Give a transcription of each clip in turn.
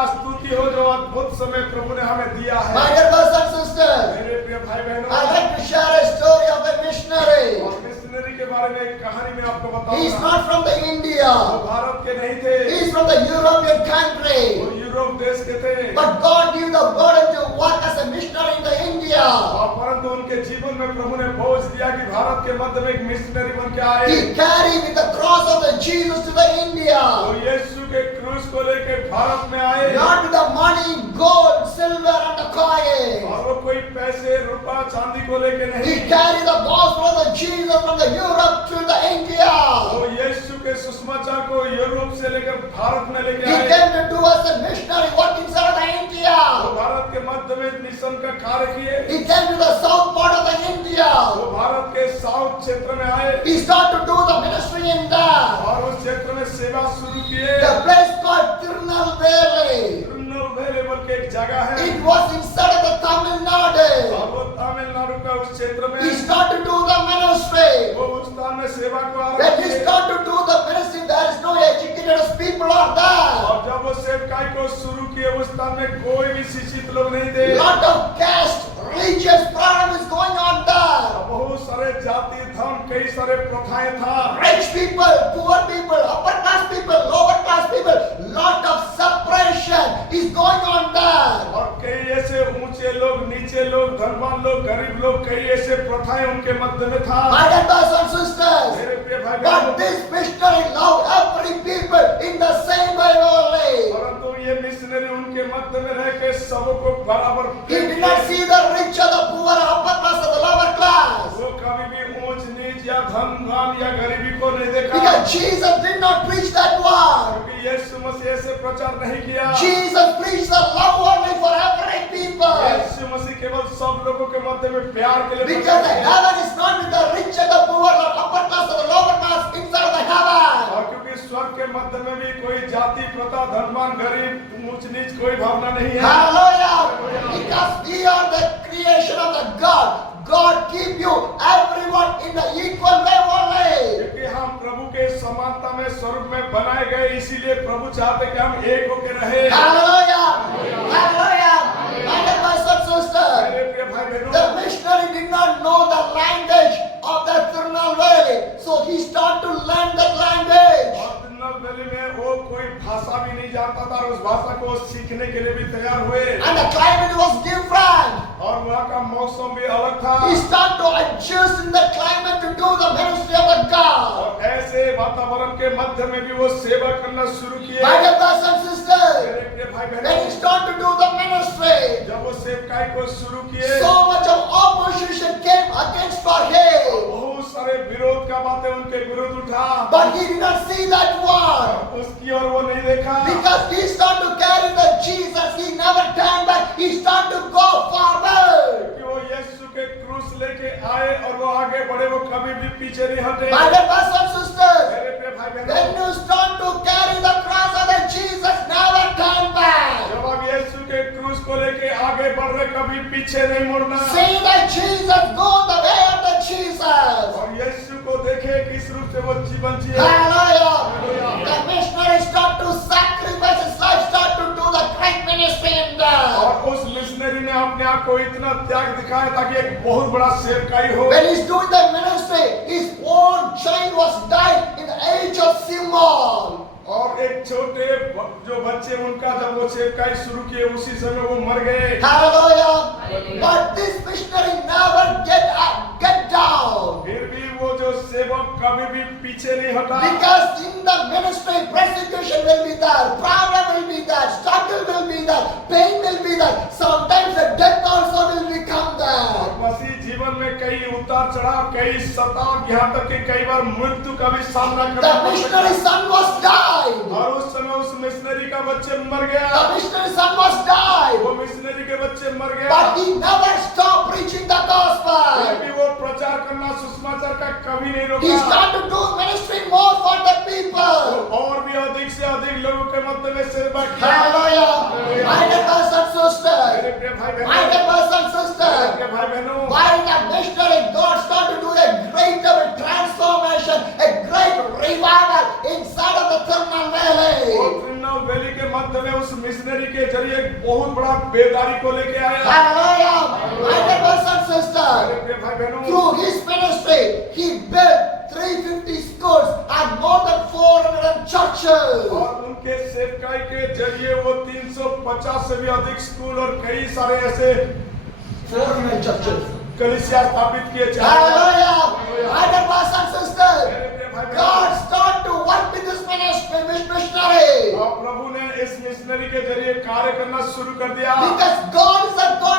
का स्तुति हो जो अद्भुत समय प्रभु ने हमें दिया है। My dear brothers and sisters, मेरे प्रिय भाई बहनों, I'd like to share a story of a missionary. और मिशनरी के बारे में एक कहानी में आपको He is बताऊंगा। not from the India. वो भारत के नहीं थे, He is from the European country. वो यूरोप देश के थे, But God gave the burden to work as a missionary in the India. और परंतु उनके जीवन में प्रभु ने बोझ दिया कि भारत के मध्य में एक मिशनरी बन के आए। He carried with the cross of the Jesus to the India. वो यीशु के क्रूस को लेके भारत में आए, Not with the money, gold, silver and the coin. और वो कोई पैसे रुपया चांदी को लेके He नहीं, carried the gospel of the Jesus from the Europe to the India. वो यीशु के सुसमाचार को यूरोप से लेकर भारत में लेके He आए। came to do as a missionary work inside the India. वो भारत के मध्य में मिशन का कार्य किए। He came to the south part of the India. वो भारत के साउथ क्षेत्र में आए He started to do the ministry in there. और उस क्षेत्र में सेवा शुरू किए। The place called Tirunelveli. Tirunelveli के एक जगह है, It was inside of the Tamil Nadu. और वो तमिलनाडु का उस क्षेत्र में He started to do the ministry. वो उस स्थान में सेवा को When आरंभ he किए। started to do the ministry, there is no educated people are there. और जब वो सेवकाई को शुरू किए उस स्थान में कोई भी शिक्षित लोग नहीं थे। Lot of caste, religious problem is going on there. बहुत सारे जाति धर्म कई सारे प्रथाएं था। Rich people, poor people, upper class people, lower class people, lot of separation is going on there. और कई ऐसे ऊंचे लोग नीचे लोग धनवान लोग गरीब लोग कई ऐसे प्रथाएं उनके मध्य में था। My dear brothers and sisters, मेरे प्रिय भाई but बहनों, this missionary loved every people in the same way only. परंतु ये मिशनरी उनके मध्य में रह के सबको बराबर He did not see the rich or the poor or upper class or the lower class. वो कभी भी ऊंच नीच या धनवान या गरीबी को नहीं देखा, Because Jesus did not preach that word. क्योंकि यीशु मसीह ऐसे प्रचार नहीं किया। Jesus preached the love only for every people. यीशु मसीह केवल सब लोगों के मध्य में प्यार के लिए Because the प्रचार किया। heaven is not with the rich and the poor or upper class or the lower class inside of the heaven. और क्योंकि स्वर्ग के मध्य में भी कोई जाति प्रथा धनवान गरीब ऊंच नीच कोई भावना नहीं है। Hallelujah. Because we are the creation of the God. God keep you everyone in the equal way only. क्योंकि हम प्रभु के समानता में स्वरूप में बनाए गए, इसीलिए प्रभु चाहते कि हम एक होकर रहे। Hallelujah. Hallelujah. My dear brothers and sisters, मेरे प्रिय भाई बहनों, the missionary did not know the language of the Tirunelveli, so he started to learn that language. और तिरुनेलवेली में वो कोई भाषा भी नहीं जानता था और उस भाषा को सीखने के लिए भी तैयार हुए। And the climate was different. और वहाँ का मौसम भी अलग था। He started to adjust in the climate to do the ministry of the God. और ऐसे वातावरण के मध्य में भी वो सेवा करना शुरू किए। My dear brothers and sisters, मेरे प्रिय भाई when बहनों, he started to do the ministry, जब वो सेवकाई को शुरू किए, so much of opposition came against for him. बहुत सारे विरोध का बातें उनके विरुद्ध उठा, But he did not see that one. उसकी और वो नहीं देखा। Because he started to carry the Jesus, he never turned back. He started to go forward. कि वो यीशु के क्रूस लेके आए और वो आगे बढ़े, वो कभी भी पीछे नहीं हटे। My dear brothers and sisters, मेरे प्रिय भाई when बहनों, you start to carry the cross of the Jesus, never turn back. जब आप यीशु के क्रूस को लेके आगे बढ़ रहे, कभी पीछे नहीं मुड़ना। See that Jesus, go the way of the Jesus. और यीशु को देखे किस रूप से वो जीवन जिए। Hallelujah. The missionary start to sacrifice his life, start to do the great ministry in there. और उस मिशनरी ने अपने आप को इतना त्याग दिखाया ताकि एक बहुत बड़ा सेवकाई हो। When he's doing the ministry, his own child was died in the age of Simon. और एक छोटे जो बच्चे उनका जब वो सेवकाई शुरू किए उसी समय वो मर गए। Hallelujah. But this missionary never get down. फिर भी वो जो सेवक कभी भी पीछे नहीं हटा। Because in the ministry, persecution will be there, problem will be there, struggle will be there, pain will be there. Sometimes the death also will become there. मसीह जीवन में कई उतार चढ़ाव, कई सताव, यहाँ तक कि कई बार मृत्यु का भी सामना The करना पड़ा। missionary son was died. और उस समय उस मिशनरी का बच्चे मर गया। The missionary son was died. वो मिशनरी के बच्चे मर गया। But he never stopped preaching the फिर gospel. भी वो प्रचार करना सुसमाचार का कभी नहीं He रोका। started to do ministry more for the people. और भी अधिक से अधिक लोगों के मध्य में सेवा किया। Hallelujah. My dear brothers and sisters. मेरे प्रिय भाई My बहनों, dear brothers and मेरे sisters. प्रिय भाई बहनों, While the missionary, God started to do a great transformation, a great revival inside of the Tirunelveli. वो तिरुनेलवेली के मध्य में उस मिशनरी के जरिए एक बहुत बड़ा बेदारी को लेके आया। Hallelujah. My dear brothers and मेरे sisters, प्रिय भाई बहनों, through his ministry, he built 350 schools and more than 400 churches. और उनके सेवकाई के जरिए वो 350 से भी अधिक स्कूल और कई सारे ऐसे 400 churches. कलीसिया स्थापित किए। Hallelujah. My dear brothers and मेरे sisters, प्रिय भाई बहनों, God started to work with this missionary. और प्रभु ने इस मिशनरी के जरिए कार्य करना शुरू कर दिया। Because God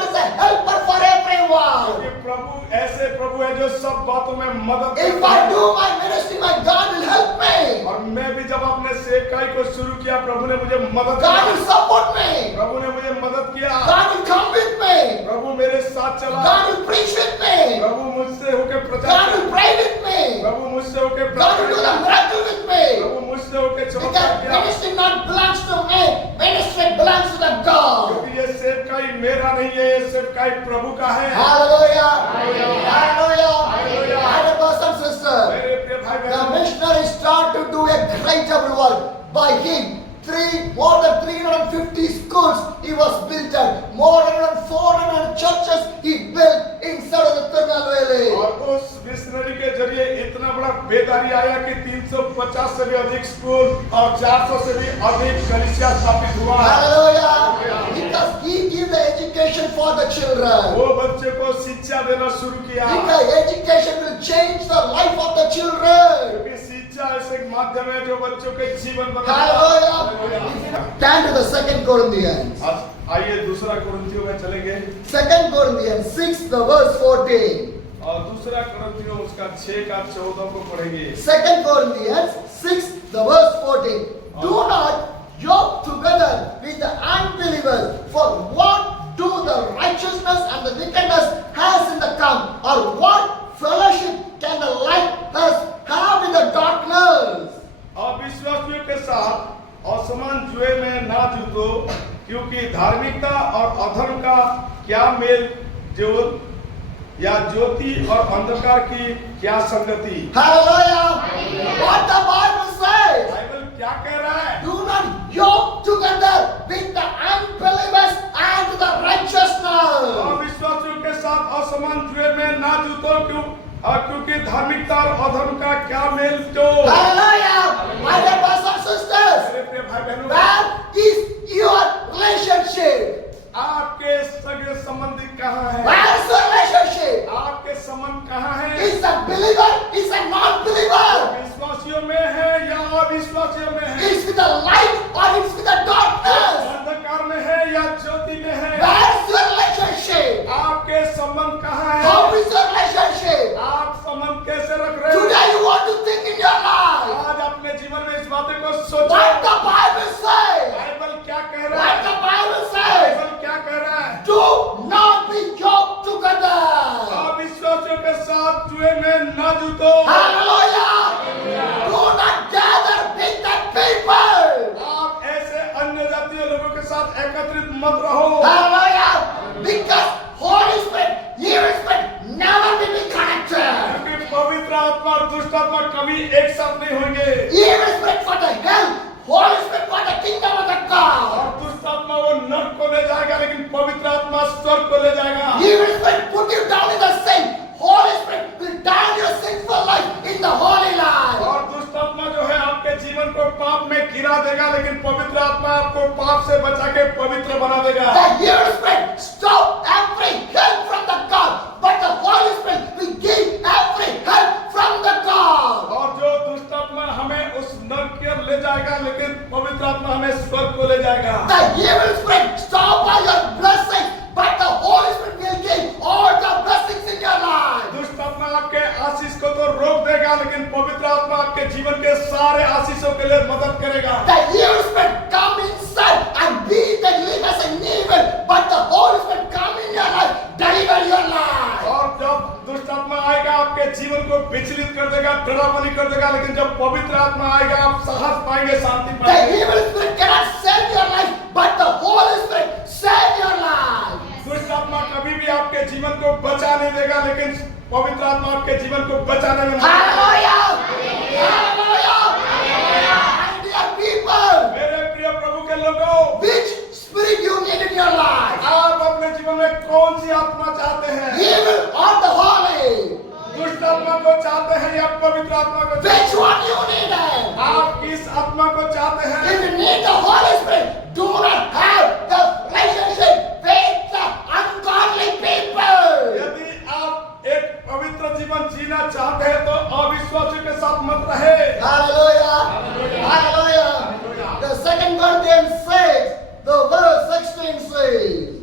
is a helper for everyone. क्योंकि प्रभु ऐसे प्रभु है जो सब बातों में मदद If करता I है। do my ministry, my God will help me. और मैं भी जब अपने सेवकाई को शुरू किया, प्रभु ने मुझे मदद God किया। will support me. प्रभु ने मुझे मदद किया। God will come with me. प्रभु मेरे साथ चला। God will preach with me. प्रभु मुझसे होके प्रचार God किया। will pray with me. प्रभु मुझसे होके God will do the miracle with me. प्रभु मुझसे होके चमत्कार Because किया। ministry not belongs to me. Ministry belongs to the God. क्योंकि ये सेवकाई मेरा नहीं है, ये सेवकाई प्रभु का है। Hallelujah. Hallelujah. My dear brothers and sisters, मेरे प्रिय भाई the बहनों, missionary started to do a great work. By him, more than 350 schools he was built at. More than 400 churches he built inside of the Tirunelveli. और उस missionary के जरिए इतना बड़ा बेदारी आया कि 350 से भी अधिक स्कूल और 400 से भी अधिक कलीसिया स्थापित हुआ। Hallelujah. Because he gave the education for the children. वो बच्चे को शिक्षा देना शुरू किया। Because education will change the life of the children. क्योंकि शिक्षा ऐसे एक माध्यम है जो बच्चों के जीवन बदलता है। Hallelujah. Turn to the 2 Corinthians. आज आइए दूसरा कुरिन्थियों में चलेंगे 2 Corinthians 6, the verse 14. और दूसरा कुरिन्थियों उसका 6 का 14 को पढ़ेंगे। 2 Corinthians 6, the verse 14. Do not yoke together with the unbelievers, for what do the righteousness and the wickedness has in the come, or what fellowship can the light have in the darkness? अविश्वासियों के साथ असमान जुए में ना जुटो, क्योंकि धार्मिकता और अधर्म का क्या मेल जोल, या ज्योति और अंधकार की क्या संगति। Hallelujah. What the Bible says. Bible क्या कह रहा है? Do not yoke together with the unbelievers and the righteousness. अविश्वासियों के साथ असमान जुए में ना जुटो, क्योंकि धार्मिकता और अधर्म का क्या मेल जोल। Hallelujah. My dear brothers and sisters, मेरे प्रिय भाई बहनों, where is your relationship? आपके सगे संबंधी कहाँ है? Where is your relationship? आपके संबंध कहाँ है? Is a believer? Is a non-believer? विश्वासियों में है या अविश्वासियों में है? Is with the light or it's with the darkness? अंधकार में है या ज्योति में है? Where is your relationship? आपके संबंध कहाँ है? How is your relationship? आप संबंध कैसे रख रहे हो? Today you want to think in your life. आज अपने जीवन में इस बातें को सोचो। What the Bible says? Bible क्या कह रहा What है? the Bible says? बाइबल क्या कह रहा है? Do not be yoked together. अविश्वासियों के साथ जुए में न जुटो। Hallelujah. Do not gather with the people. आप ऐसे अन्य जातीय लोगों के साथ एकत्रित मत रहो। Hallelujah. Because Holy Spirit, evil spirit never will be connected. क्योंकि पवित्र आत्मा और दुष्ट आत्मा कभी एक साथ नहीं होंगे। Evil spirit for the hell, Holy Spirit for the kingdom of the God. और दुष्ट आत्मा वो नरक को ले जाएगा, लेकिन पवित्र आत्मा स्वर्ग को ले जाएगा। Evil spirit put you down in the sin. Holy Spirit will down your sinful life in the holy life. और दुष्ट आत्मा जो है आपके जीवन को पाप में गिरा देगा, लेकिन पवित्र आत्मा आपको पाप से बचा के पवित्र बना देगा। The evil spirit stop every help from the God, but the Holy Spirit will give every help from the God. और जो दुष्ट आत्मा हमें उस नरक की ओर ले जाएगा, लेकिन पवित्र आत्मा हमें स्वर्ग को ले जाएगा। The evil spirit stop by your blessing, but the Holy Spirit will give all the blessings in your life. दुष्ट आत्मा आपके आशीष को तो रोक देगा, लेकिन पवित्र आत्मा आपके जीवन के सारे आशीषों के लिए मदद करेगा। The evil spirit come inside and be the believers in evil, but the Holy Spirit come in your life, deliver your life. और जब दुष्ट आत्मा आएगा आपके जीवन को विचलित कर देगा, डरावनी कर देगा, लेकिन जब पवित्र आत्मा आएगा आप साहस पाएंगे, शांति The पाएंगे। evil spirit cannot save your life, but the Holy Spirit save your life. दुष्ट आत्मा कभी भी आपके जीवन को बचा नहीं देगा, लेकिन पवित्र आत्मा आपके जीवन को बचाने में मदद करेगा। Hallelujah! Hallelujah! My dear people, मेरे प्रिय प्रभु के लोगों, which पवित्र आत्मा को Which one you need? आप किस आत्मा को चाहते हैं? If you need the Holy Spirit, do not have the relationship with the ungodly people. यदि आप एक पवित्र जीवन जीना चाहते हैं तो अविश्वासियों के साथ मत रहे। Hallelujah. Hallelujah. The 2 Corinthians 6, the verse 16 says.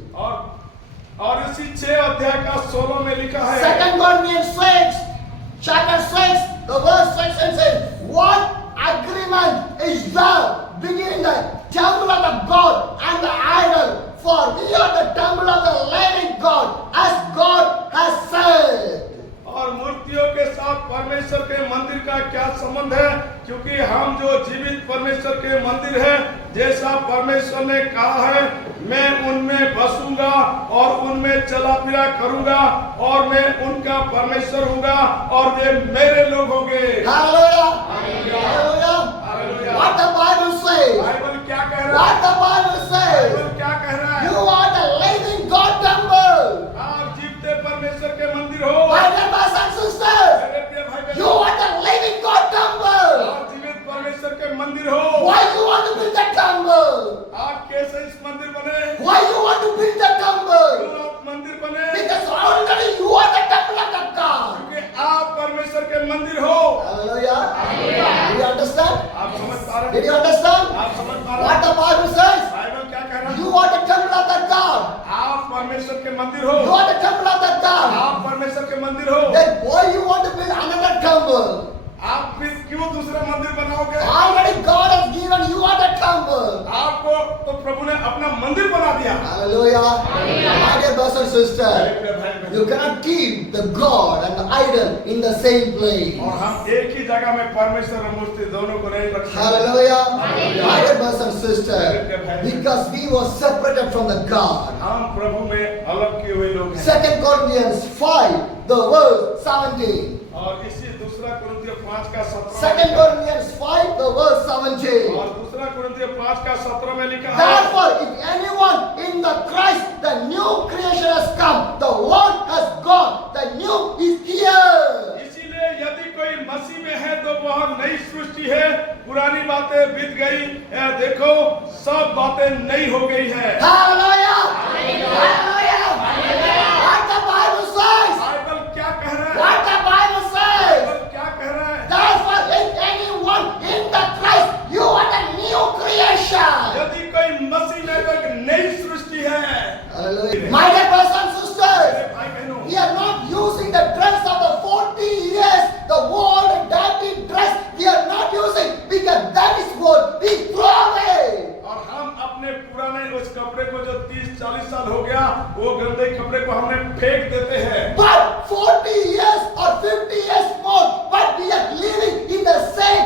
और इसी 6 अध्याय का 16 में लिखा है 2 Corinthians 6, chapter 6, the verse 16 says, what agreement is there between the temple of the God and the idol? For we are the temple of the living God, as God has said. और मूर्तियों के साथ परमेश्वर के मंदिर का क्या संबंध है? क्योंकि हम जो जीवित परमेश्वर के मंदिर है, जैसा परमेश्वर ने कहा है, मैं उनमें बसूंगा और उनमें चला फिरा करूंगा और मैं उनका परमेश्वर हूँगा और वे मेरे लोग होंगे। Hallelujah. Hallelujah. Hallelujah. What the Bible says. Bible क्या कह रहा What है? the Bible says. बाइबल क्या कह रहा है? You are the living God temple. आप जीवते परमेश्वर के मंदिर हो। My dear brothers and sisters, मेरे प्रिय भाई बहन, you are the living God temple. आप जीवित परमेश्वर के मंदिर हो। Why you want to build that temple? आप कैसे इस मंदिर बने? Why you want to build that temple? क्यों आप मंदिर बने? Because already you are the temple of that God. क्योंकि आप परमेश्वर के मंदिर हो। Hallelujah. Did you understand? आप समझ पा रहे Did हैं? you understand? आप समझ पा रहे What हैं? the Bible says? बाइबल क्या कह रहा है? You are the temple of that God. आप परमेश्वर के मंदिर हो। You are the temple of that God. आप परमेश्वर के मंदिर हो। Then why you want to build another temple? आप फिर क्यों दूसरा मंदिर बनाओगे? Already God has given you are the temple. आपको तो प्रभु ने अपना मंदिर बना दिया। Hallelujah. My dear brothers and sisters, you cannot keep the God and the idol in the same place. और हम एक ही जगह में परमेश्वर और मूर्ति दोनों को नहीं रख सकते। Hallelujah. My dear brothers and sisters, because we were separated from the God. हम प्रभु में अलग किए हुए लोग हैं। 2 Corinthians 5, the verse 17. और इसी दूसरा कुरिन्थियों 5 का 17 2 Corinthians 5, the verse 17. और दूसरा कुरिन्थियों 5 का 17 में लिखा है Therefore, if anyone in the Christ, the new creation has come, the old has gone, the new is here. इसीलिए यदि कोई मसीह में है तो वह नई सृष्टि है, पुरानी बातें बीत गई, देखो सब बातें नई हो गई है। Hallelujah! Hallelujah! What the Bible says? Bible क्या कह रहा है? What the Bible says? Bible क्या कह रहा है? Therefore, if anyone in the Christ, you are the new creation. यदि कोई मसीह में तो एक नई सृष्टि है। Hallelujah. My dear brothers and sisters, मेरे भाई बहनों, we are not using the dress of the 40 years, the old dirty dress. We are not using because that is what we throw away. और हम अपने पुराने उस कपड़े को जो 30-40 साल हो गया, वो गंदे कपड़े को हमने फेंक देते हैं। But 40 years or 50 years more, but we are living in the same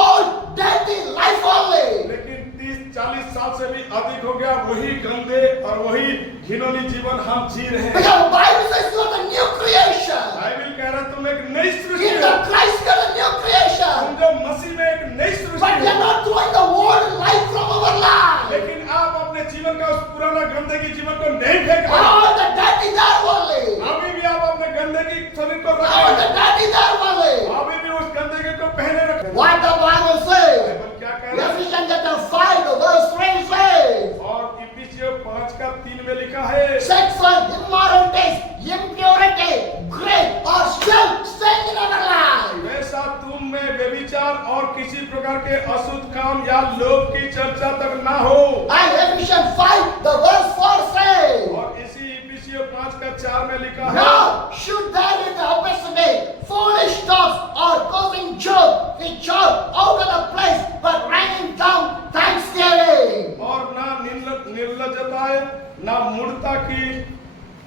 old dirty life only. लेकिन 30-40 साल से भी अधिक हो गया, वही गंदे और वही घिनौनी जीवन हम जी रहे हैं। Because the Bible says you are the new creation. Bible कह रहा है तुम एक नई सृष्टि In हो। the Christ you are the new creation. तुम जो मसीह में एक नई सृष्टि But we are हो। not throwing the old life from our life. लेकिन आप अपने जीवन का उस पुराना गंदगी जीवन को नहीं फेंक रहे। All the dirty there only. अभी भी आप अपने गंदगी शरीर को All रखें। the dirty there only. अभी भी उस गंदगी को पहने रखें। What the Bible says? Bible क्या कह रहा है? Ephesians chapter 5, the verse 3 says, और इफिसियों 5 का 3 में लिखा है sexual immoralities, impurity, greed, or self-staying in our life. वैसा तुम में व्यभिचार और किसी प्रकार के अशुद्ध काम या लोभ की चर्चा तक ना हो। And Ephesians 5, the verse 4 says, और इसी इफिसियों 5 का 4 में लिखा है now should there be the obesity, foolish talks, or causing joke, which are out of the place, but writing down thanksgiving. और ना निर्लज्जता है, ना मूर्खता की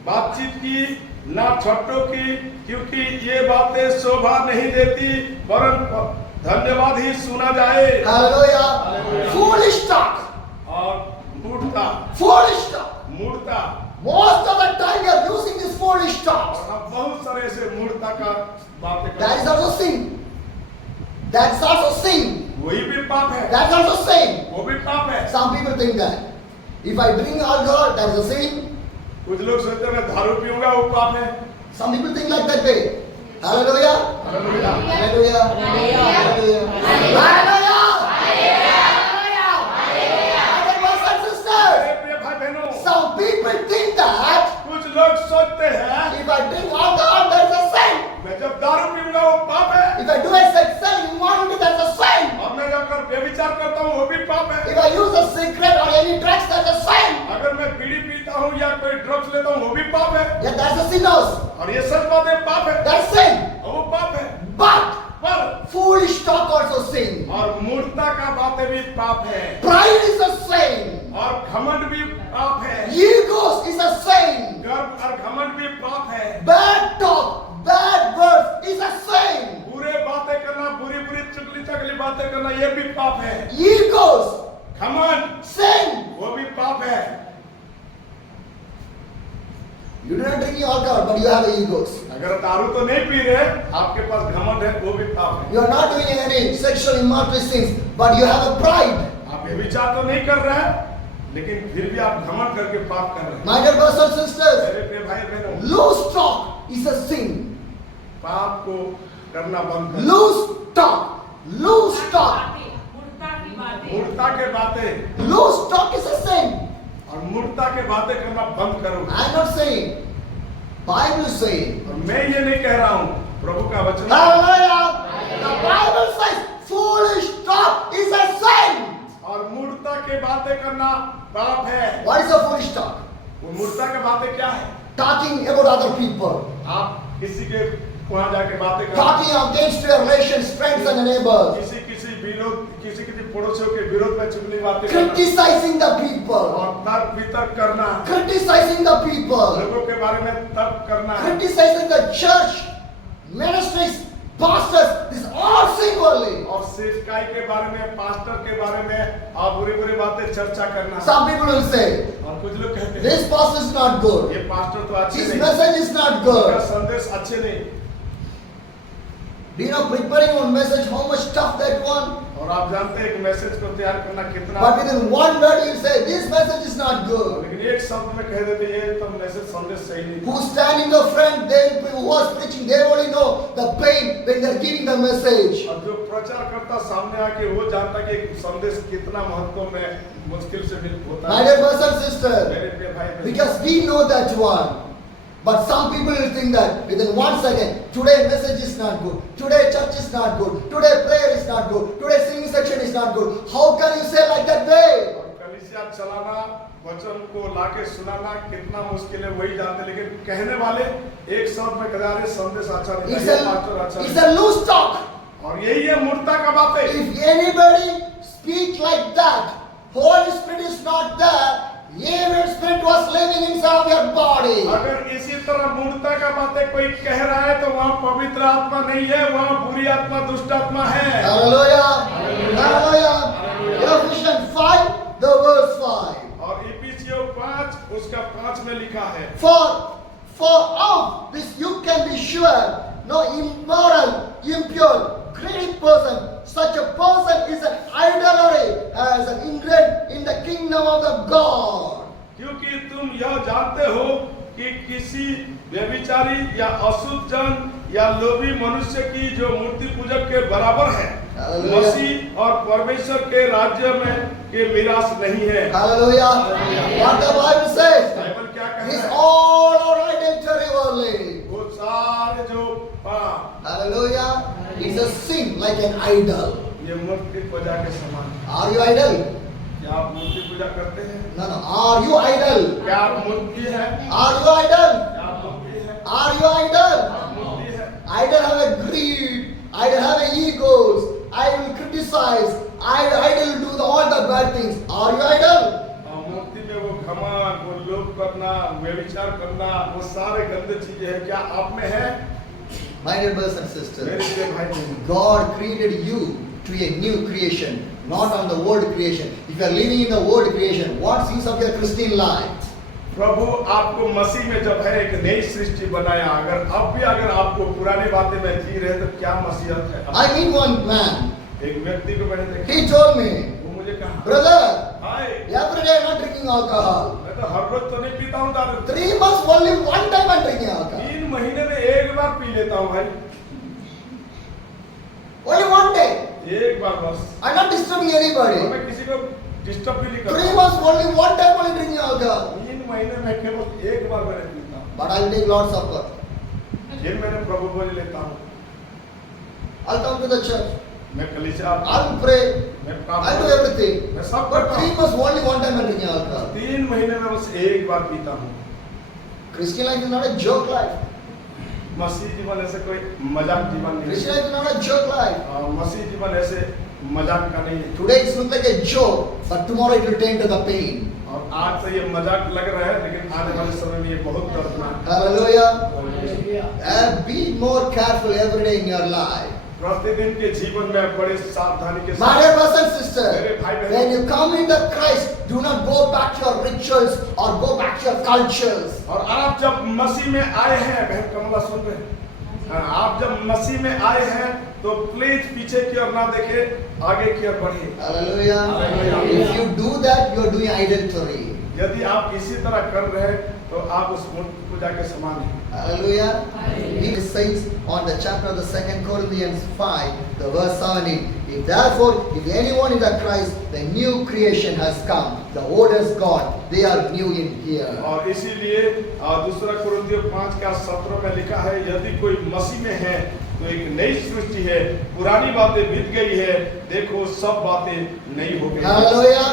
बातचीत की, ना छट्टों की, क्योंकि ये बातें शोभा नहीं देती, परंतु धन्यवाद ही सुना जाए। Hallelujah. Hallelujah. Foolish talk. और मूर्खता, Foolish talk. मूर्खता, Most of the time we are using this foolish talk. और हम बहुत सारे ऐसे मूर्खता का बातें That is करते हैं। also sin. That's also sin. वही भी पाप है, That's also sin. वो भी पाप है। Some people think that if I drink alcohol, that is a sin. कुछ लोग सोचते हैं मैं दारू पीऊंगा वो पाप है। Some people think like that way. Hallelujah. Hallelujah. Hallelujah. Hallelujah. Hallelujah. Hallelujah. Brothers and sisters, मेरे प्रिय भाई बहनों, some people think that कुछ लोग सोचते हैं if I drink alcohol, there's a sin. मैं जब दारू पीऊंगा वो पाप है, If I do a sexual immorality, there's a sin. और मैं अगर व्यभिचार करता हूँ वो भी पाप है, If I use a cigarette or any drugs, there's a sin. अगर मैं बीड़ी पीता हूँ या कोई ड्रग्स लेता हूँ वो भी पाप है, Yeah, that's a sinners. और ये सब बातें पाप है, That's sin. और वो पाप है। But पर foolish talk also sin. और मूर्खता का बातें भी पाप है, Pride is a sin. और घमंड भी पाप है, Egos is a sin. गर्व और घमंड भी पाप है, Bad talk, bad words is a sin. बुरे बातें करना, बुरी बुरी चुगली चगली बातें करना ये भी पाप है, Egos, घमंड sin. वो भी पाप है। You do not drink alcohol, but you have egos. अगर दारू तो नहीं पी रहे, आपके पास घमंड है वो भी पाप है। You are not doing any sexual immorality sins, but you have a pride. आप व्यभिचार तो नहीं कर रहे हैं, लेकिन फिर भी आप घमंड करके पाप कर रहे हैं। My dear brothers and sisters, मेरे प्रिय भाई बहनों, loose talk is a sin. पाप को करना बंद करो। Loose talk, loose talk, मूर्खता के बातें loose talk is a sin. और मूर्खता के बातें करना बंद करो। I am not saying, Bible is saying. और मैं ये नहीं कह रहा हूँ, प्रभु का वचन है। Hallelujah. The Bible says foolish talk is a sin. और मूर्खता के बातें करना पाप है। What is a foolish talk? वो मूर्खता के बातें क्या है? Talking about other people. आप किसी के वहां जाके बातें कर, Talking against your relations, friends and neighbors. किसी विरोध, किसी पड़ोसियों के विरोध में चुगली बातें करना, Criticizing the people. और तर्क वितर्क करना, Criticizing the people. लोगों के बारे में तर्क करना, Criticizing the church, ministries, pastors. This is all sin only. और सेवकाई के बारे में, पास्टर के बारे में आप बुरी बुरी बातें चर्चा करना। Some people will say, और कुछ लोग कहते हैं this pastor is not good. ये पास्टर तो अच्छे His नहीं, message is not उनका good. संदेश अच्छे नहीं। Do you know preparing one message how much tough that one? और आप जानते हैं कि मैसेज को तैयार करना कितना, But within one word you say this message is not good. लेकिन एक शब्द में कह देते ये तो मैसेज संदेश सही नहीं। Who stand in the front, they who was preaching, they only know the pain when they are giving the message. और जो प्रचार करता सामने आके वो जानता कि एक संदेश कितना महत्व में मुश्किल से मिल होता My है। dear brothers and sisters, मेरे प्रिय भाई बहन, because we know that one. But some people will think that within 1 second, today message is not good, today church is not good, today prayer is not good, today singing section is not good. How can you say like that way? और कलीसिया चलाना, वचन को लाके सुनाना कितना मुश्किल है वही जानते, लेकिन कहने वाले एक शब्द में कह रहे संदेश अच्छा नहीं It's है, पास्टर अच्छा a, नहीं it's a loose talk. और यही है मूर्खता का बातें। If anybody speak like that, Holy Spirit is not there, evil spirit was living inside of your body. अगर इसी तरह मूर्खता का बातें कोई कह रहा है तो वहाँ पवित्र आत्मा नहीं है, वहाँ बुरी आत्मा, दुष्ट आत्मा है। Hallelujah. Hallelujah. Ephesians 5, the verse 5. और इफिसियों 5 उसका 5 में लिखा है, For of this you can be sure, no immoral, impure, greedy person, such a person is an idolatry as an ingredient in the kingdom of the God. क्योंकि तुम यह जानते हो कि किसी व्यभिचारी या अशुद्ध जन या लोभी मनुष्य की जो मूर्ति पूजक के बराबर है, Hallelujah. मसीह और परमेश्वर के राज्य में के मिरास नहीं है। Hallelujah. What the Bible says, Bible क्या this कहता है? all are idolatry only. वो सारे जो पाप, Hallelujah. It's a sin like an idol. ये मूर्ति पूजा के समान है। Are you idol? क्या आप मूर्ति पूजा करते हैं? No, no. Are you idol? क्या आप मूर्ति है? Are you idol? क्या आप मूर्ति है? Are you idol? आप मूर्ति है? Idol have a greed. Idol have a egos. Idol criticize. Idol do all the bad things. Are you idol? और मूर्ति में वो घमंड, वो लोभ करना, व्यभिचार करना, वो सारे गंदे चीजें हैं, क्या आप में है? My dear brothers and मेरे sisters, प्रिय भाई बहन, God created you to a new creation, not on the old creation. If you are living in the old creation, what's use of your Christian life? प्रभु आपको मसीह में जब है एक नई सृष्टि बनाया, अगर आपको पुरानी बातें में जी रहे तो क्या मसीहत है? I meet one man. एक व्यक्ति को मैंने देखा, He told me, वो मुझे कहा, brother, hi, every day I'm not drinking alcohol. मैं तो हर रोज तो नहीं पीता हूँ दारू, 3 months only one time I'm drinking alcohol. 3 महीने में एक बार पी लेता हूँ भाई। Only one day. एक बार बस। I'm not disturbing और anybody. मैं किसी को डिस्टर्ब भी नहीं 3 करता। months only one time only drinking alcohol. 3 महीने में केवल एक बार मैंने पीता हूँ। But I will take Lord's Supper. फिर मैंने प्रभु भोज लेता हूँ। I'll come to the church. मैं कलीसिया आता हूँ। I'll pray. मैं I'll प्रार्थना do everything. मैं सब But करता 3 हूँ। months only one time I'm drinking alcohol. 3 महीने में बस एक बार पीता हूँ। Christian life is not a joke life. मसीह जीवन ऐसे कोई मजाक जीवन नहीं Christian है। life is not a joke life. मसीह जीवन ऐसे मजाक का नहीं है। Today it looks like a joke, but tomorrow it will turn to the pain. और आज तो ये मजाक लग रहा है, लेकिन आने वाले समय में ये बहुत दर्दनाक है। Hallelujah. Be more careful every day in your life. प्रतिदिन के जीवन में बड़े सावधानी के My dear brothers and sisters, मेरे भाई बहन, when you come into Christ, do not go back to your rituals or go back to your cultures. और आप जब मसीह में आए हैं, बहन कमला सुन रहे हैं, आप जब मसीह में आए हैं तो प्लीज पीछे की ओर ना देखे, आगे की ओर बढ़िए। Hallelujah. Hallelujah. If you do that, you are doing idolatry. यदि आप इसी तरह कर रहे हैं तो आप उस मूर्ति पूजा के समान हैं। Hallelujah. He says on the chapter of the 2 Corinthians 5, the verse 17, if therefore, if anyone is in Christ, the new creation has come. The old is gone. They are new in here. और इसीलिए दूसरा कुरिन्थियों 5:17 में लिखा है, यदि कोई मसीह में है तो एक नई सृष्टि है, पुरानी बातें बीत गई है, देखो सब बातें नई हो गई। Hallelujah.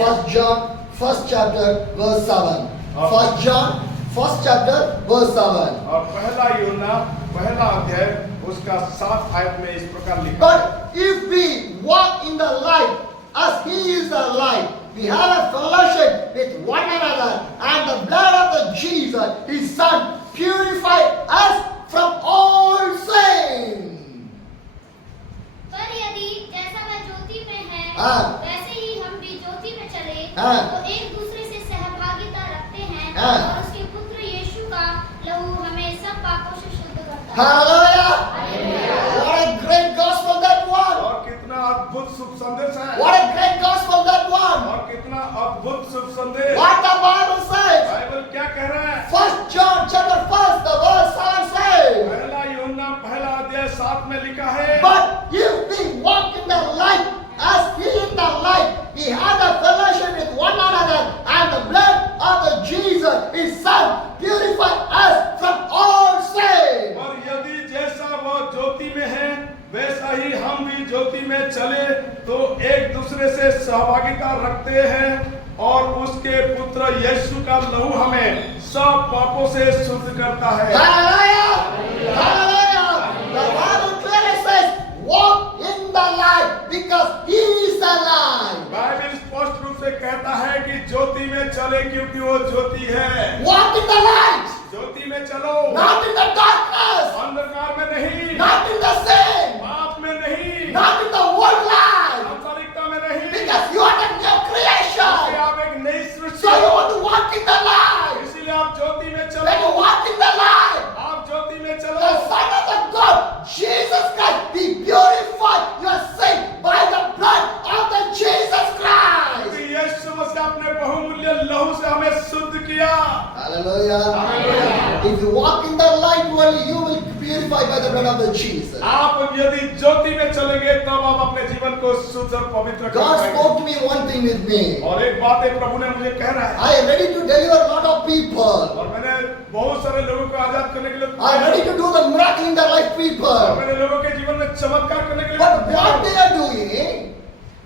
1 John, 1st chapter, verse 7. 1 John, 1st chapter, verse 7. और पहला यूहन्ना पहला अध्याय उसका 7 आयत में इस प्रकार लिखा है, But if we walk in the light as he is the light, we have a fellowship with one another, and the blood of the Jesus, his son, purified us from all sin. पर यदि जैसा वह ज्योति में है, हाँ। वैसे ही हम भी ज्योति में चले, हाँ। तो एक दूसरे से सहभागिता रखते हैं, हाँ। और उसके पुत्र यीशु का लहू हमें सब पापों से शुद्ध करता है। Hallelujah. Hallelujah. What a great gospel that one. और कितना अद्भुत शुभ संदेश है, What a great gospel that one. और कितना अद्भुत शुभ संदेश। What the Bible says. Bible क्या कह रहा है? 1 John chapter 1, the verse 7 says. पहला यूहन्ना पहला अध्याय 7 में लिखा है, But if we walk in the light as he in the light, we have a fellowship with one another, and the blood of the Jesus, his son, purify us from all sin. और यदि जैसा वह ज्योति में है वैसा ही हम भी ज्योति में चले तो एक दूसरे से सहभागिता रखते हैं, और उसके पुत्र यीशु का लहू हमें सब पापों से शुद्ध करता है। Hallelujah! Hallelujah! The Bible clearly says, walk in the light because he is the light. Bible स्पष्ट रूप से कहता है कि ज्योति में चले क्योंकि वो ज्योति है। Walk in the light, ज्योति में चलो, not in the darkness, अंधकार में नहीं, not in the sin, पाप में नहीं, not in the world life, सांसारिकता में नहीं, because you are the new क्योंकि creation. आप एक नई सृष्टि So you हो। want to walk in the light. इसीलिए आप ज्योति में When चलो, you walk in the light, आप ज्योति में चलो। the Son of the God, Jesus Christ, be purified your sin by the blood of the Jesus Christ. क्योंकि यीशु मसीह अपने बहुमूल्य लहू से हमें शुद्ध किया। Hallelujah. Hallelujah. If you walk in the light, only you will be purified by the blood of the Jesus. आप यदि ज्योति में चलेंगे तब आप अपने जीवन को शुद्ध और पवित्र कर God पाएंगे। spoke to me one thing with me. और एक बात है प्रभु ने मुझे कह रहा है, I am ready to deliver a lot of people. और मैंने बहुत सारे लोगों को आजाद करने के लिए I am ready to do the miracle in their life, और people. मैंने लोगों के जीवन में चमत्कार करने के लिए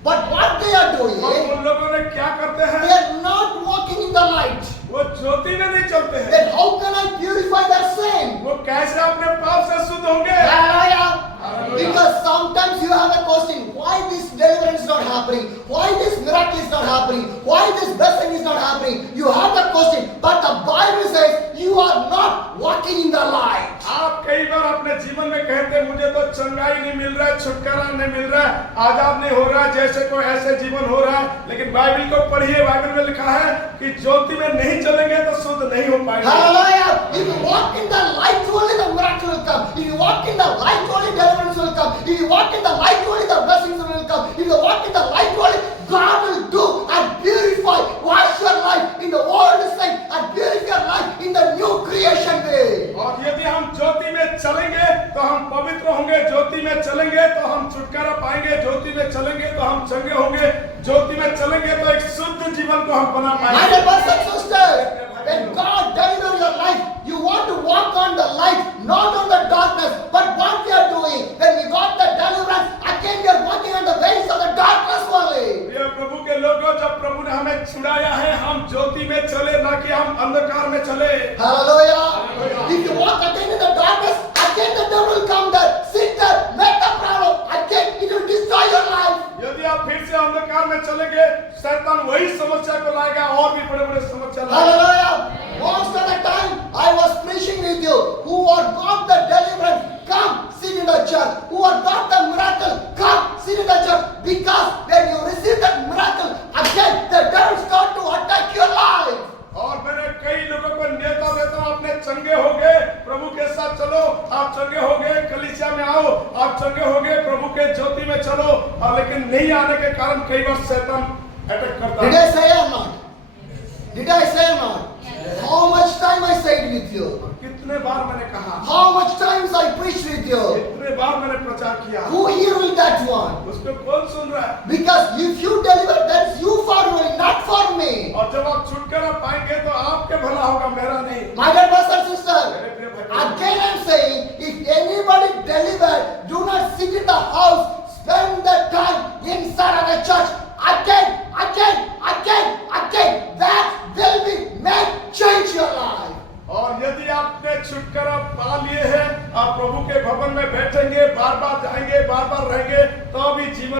But what they are doing, और उन लोगों ने क्या करते they हैं, are not walking in the light. वो ज्योति में नहीं चलते हैं। Then how can I purify their sin? वो कैसे अपने पाप से शुद्ध होंगे? Hallelujah. Hallelujah. Because sometimes you have a question, why this deliverance is not happening? Why this miracle is not happening? Why this blessing is not happening? You have that question, but the Bible says you are not walking in the light. आप कई बार अपने जीवन में कहते हैं मुझे तो चंगाई नहीं मिल रहा है, छुटकारा नहीं मिल रहा है, आजाद नहीं हो रहा है, जैसे कोई ऐसे जीवन हो रहा है। लेकिन बाइबल को पढ़िए, बाइबल में लिखा है कि ज्योति में नहीं चलेंगे तो शुद्ध नहीं हो पाएंगे। Hallelujah. If you walk in the light, only the miracle will come. If you walk in the light, only deliverance will come. If you walk in the light, only the blessings will come. If you walk in the light, only God will do and purify, wash your life in the old sin and purify your life in the new creation way. और यदि हम ज्योति में चलेंगे तो हम पवित्र होंगे, ज्योति में चलेंगे तो छुटकारा पाएंगे, ज्योति में चलेंगे तो हम चंगे होंगे, ज्योति में चलेंगे तो एक शुद्ध जीवन को हम बना My पाएंगे। dear brothers and sisters, when God delivers your life, you want to walk on the light, not on the darkness. But what we are doing, when we got the deliverance, again we are walking on the ways of the darkness only. प्रिय प्रभु के लोगों, जब प्रभु ने हमें छुड़ाया है, हम ज्योति में चले, ना कि हम अंधकार में चले। Hallelujah. If you walk again in the darkness, again the devil will come there, sit there, make the problem. Again it will destroy your life. यदि आप फिर से अंधकार में चलेंगे, शैतान वही समस्या को लाएगा और भी बड़े-बड़े समस्या लाएगा। Hallelujah. Most of the time I was preaching with you, who are got the deliverance, come sit in the church. Who are got the miracle, come sit in the church. Because when you receive that miracle, again the devil start to attack your life. और मैंने कई लोगों को नेता देता हूं, अपने चंगे हो गए, प्रभु के साथ चलो, आप चंगे हो गए, कलीसिया में आओ, आप चंगे हो गए, प्रभु के ज्योति में चलो। लेकिन नहीं आने के कारण कई बार शैतान अटैक करता Did है। I say or not? Did I say or not? How much time I stayed with you? कितने बार मैंने कहा, How much times I preached with you? कितने बार मैंने प्रचार किया, Who here will that one? उसको कौन सुन रहा है? Because if you deliver, that's you for me, not for me. और जब आप छुटकारा पाएंगे तो आपके भला होगा, मेरा नहीं। My dear brothers and sisters, again I'm saying, if anybody delivered, do not sit in the house, spend the time inside of the church. Again, that will be make change your life. और यदि आपने छुटकारा पा लिए हैं, आप प्रभु के भवन में बैठेंगे, बार बार जाएंगे, बार बार रहेंगे, तो भी जीवन